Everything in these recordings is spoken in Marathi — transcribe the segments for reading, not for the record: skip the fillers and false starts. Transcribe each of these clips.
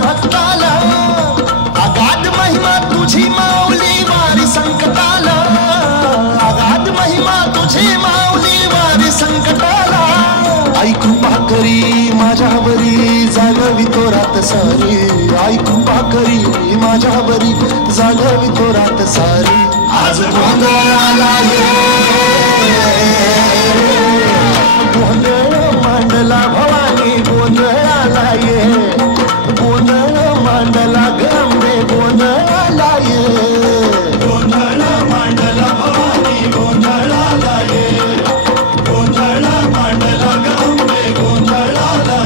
भक्ताला अगाध महिमा तुझी माऊली वारी संकटाला, अगाध महिमा तुझी माऊली वारी संकटाला. आई कृपा करी माझ्यावरी जागवी तो रात सारी, आई कृपा करी माझ्यावरी जागवी तो रात सारी. आज गोंधळ आला गोंधळ मांडला भवानी, गोंधळ आला गोंधळ मांडला गंबे, गोंधळ आला गोंधळ मांडला भवानी, गोंधळ आला गोंधळ मांडला गंबे, गोंधळ आला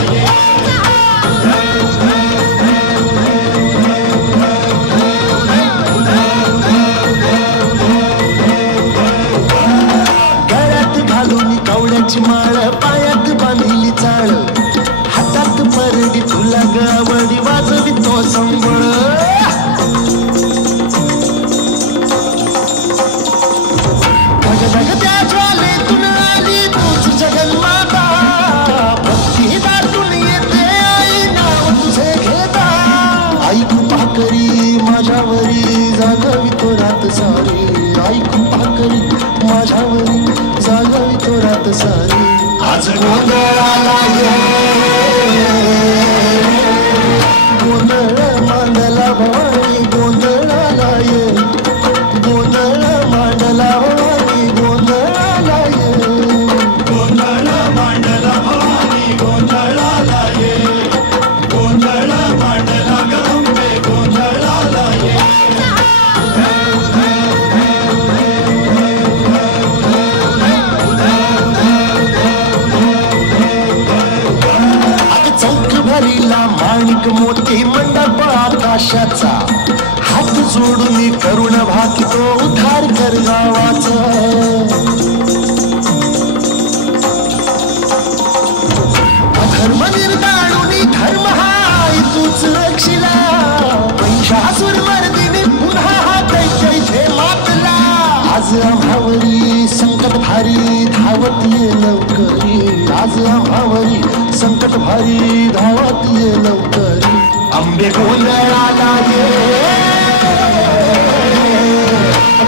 गळ्यात घालून कवड्याची माळ, पायात बांधिली चाळ, हातात परडी तुला गावडी वाजवी तो संबळ. त्या ज्वालेतून आली तुझी जगन्माता, भक्ती दाटून येते आई नाव तुझे घेता. आई कृपा करी माझ्यावरी जागवी तो रात सारी, आई कृपा करी माझ्यावरी जागवी तो रात सारी. आज गोंधळ आला गोंधळ मांडला भवानी, गोंधळ आला गोंधळ मांडला भवानी, गोंधळ आला गोंधळ मांडला भवानी, गोंधळ आला गोंधळ मांडला गंबे, गोंधळ आला. चौक भरीला माणिक मोती मंडप आकाशाचा, हात जोडून करुण भाकितो उद्धार कर गावाचा. अधर्म निर्दाळून धर्म हाय तूच रक्षिला, महिषासुर मर्दिनी पुन्हा हा दैत्य मातला. आज आम्हावरी संकट भारी धावत ये लवकरी, आज आम्हावरी संकट भारी धावत ये लवकरी. अंबे गोंधळ आला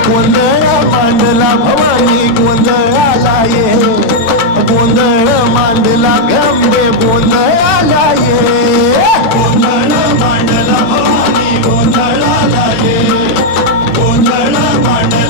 गोंधळ मांडला भवानी, गोंधळ आला गोंधळ मांडला गंबे, गोंधळ आला गोंधळ मांडला भवानी, गोंधळ आला गोंधळ मांडला